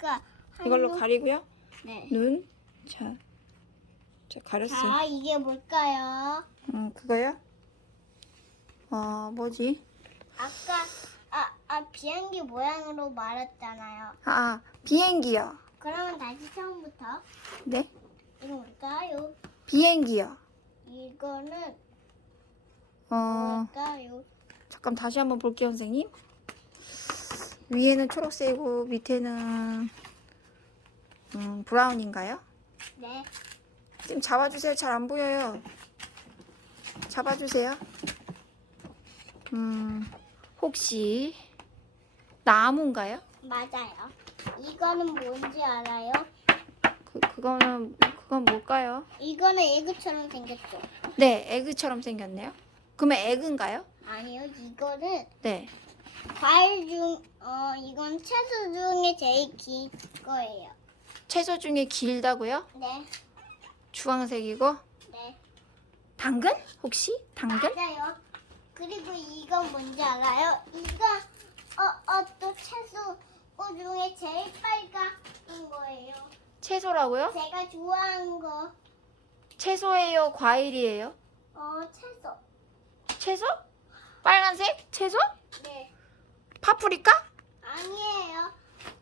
뭘까? 이걸로 한눈- 가리고요. 네. 눈. 자. 자, 가렸어요. 자, 이게 뭘까요? 음, 그거요? 어, 뭐지? 아까 아, 아 비행기 모양으로 말했잖아요. 아, 아, 비행기요. 그러면 다시 처음부터 네? 이거 뭘까요? 비행기요. 이거는 어, 뭘까요? 잠깐 다시 한번 볼게요, 선생님. 위에는 초록색이고 밑에는 음, 브라운인가요? 네. 지금 잡아주세요. 잘 안 보여요. 잡아주세요. 음, 혹시 나무인가요? 맞아요. 이거는 뭔지 알아요? 그 그거는 그건 뭘까요? 이거는 에그처럼 생겼죠? 네, 에그처럼 생겼네요. 그러면 에그인가요? 아니요, 이거는 네. 과일 중, 어, 이건 채소 중에 제일 긴 거예요. 채소 중에 길다고요? 네, 주황색이고 네. 당근? 혹시 당근? 맞아요. 그리고 이건 뭔지 알아요? 이거, 어, 어, 또 채소 중에 제일 빨간 거예요. 채소라고요? 제가 좋아하는 거, 채소예요, 과일이에요? 어, 채소. 채소? 빨간색? 채소? 네. 파프리카? 아니에요.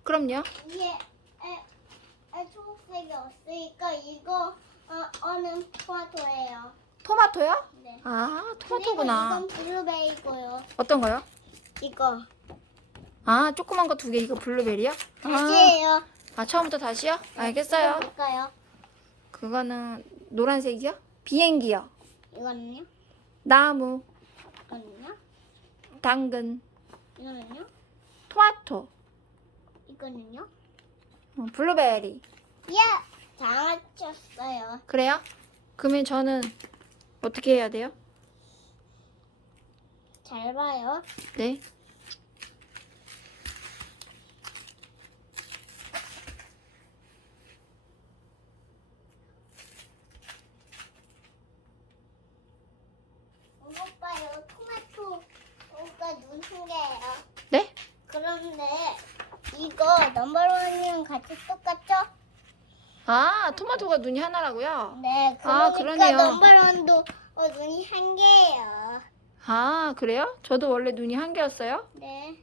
그럼요. 에, 에, 초록색이 없으니까 이거 어, 어느 토마토예요. 토마토요? 네. 아, 토마토구나. 이건 블루베리고요. 어떤 거요? 이거 아, 조그만 거 두 개. 이거 블루베리요? 아, 다시예요. 아, 처음부터 다시요? 알겠어요. 볼까요? 그거는 노란색이요? 비행기요. 이거는요? 나무, 이거는요? 당근, 이거는요? 토마토, 이거는요? 어, 블루베리. 예! 다 맞췄어요. 그래요? 그러면 저는 어떻게 해야 돼요? 잘 봐요. 네. 이거 봐요. 토마토가 눈한 개예요. 네? 그런데 이거 넘버원이랑 같이 똑같죠? 아, 토마토가 눈이 하나라고요? 네, 아, 그러니까 그러네요. 넘버원도 어, 눈이 한 개예요. 아, 그래요? 저도 원래 눈이 한 개였어요? 네,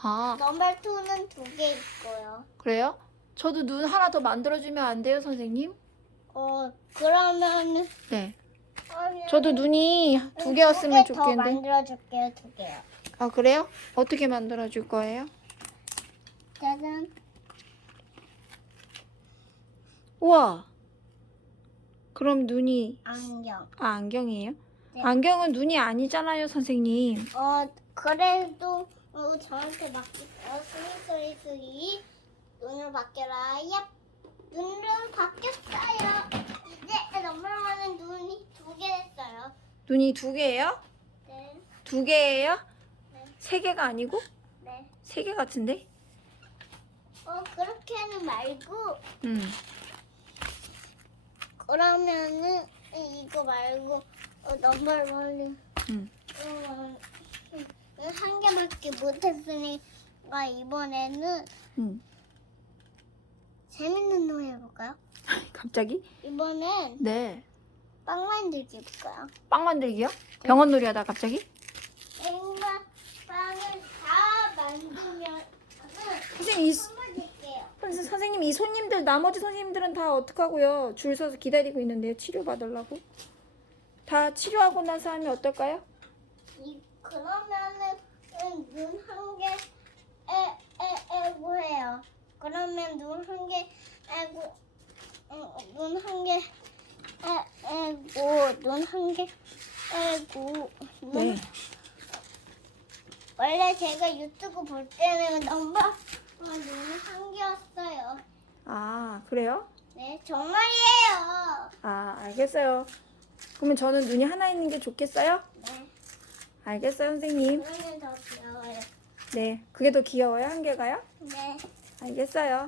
아, 넘버 투는 두 개 있고요. 그래요? 저도 눈 하나 더 만들어주면 안 돼요, 선생님? 어, 그러면은 네. 그러면 저도 눈이 두 개였으면 좋겠는데. 만들어줄게요, 두 개요. 아, 그래요? 어떻게 만들어 줄 거예요? 짜잔. 우와. 그럼 눈이, 안경. 아, 안경이에요? 네. 안경은 눈이 아니잖아요, 선생님. 어, 그래도 어, 저한테 맡겼어요. 소리 소리 소리. 눈을 바뀌어라. 얍. 눈을 바뀌었어요. 이제 넘버원은 눈이 두 개 됐어요. 눈이 두 개예요? 네, 두 개예요? 네, 세 개가 아니고? 네. 세 개 같은데? 어, 그렇게는 말고 음. 그러면은 이거 말고 어, 넘버원은 음. 어, 한 개밖에 못했으니까 이번에는 음. 재밌는 놀이 해볼까요? 갑자기? 이번엔 네. 빵 만들기 해볼까요? 빵 만들기요? 병원 놀이 하다 갑자기? 빵, 빵을 선생님, 이, 선물 선생님 이 손님들 나머지 손님들은 다 어떡하고요? 줄 서서 기다리고 있는데요. 치료 받으려고. 다 치료하고 나서 하면 어떨까요? 이, 그러면은 눈 한 개 에에에고 해요. 그러면 눈 한 개 에고 눈 한 개 에에고 눈 한 개 에고 눈 네. 원래 제가 유튜브 볼 때는 넘버 어, 눈한 개였어요. 아, 그래요? 네, 정말이에요. 아, 알겠어요. 그러면 저는 눈이 하나 있는 게 좋겠어요? 네, 알겠어요, 선생님. 그러면 더 귀여워요. 네. 그게 더 귀여워요, 한 개가요? 네. 알겠어요.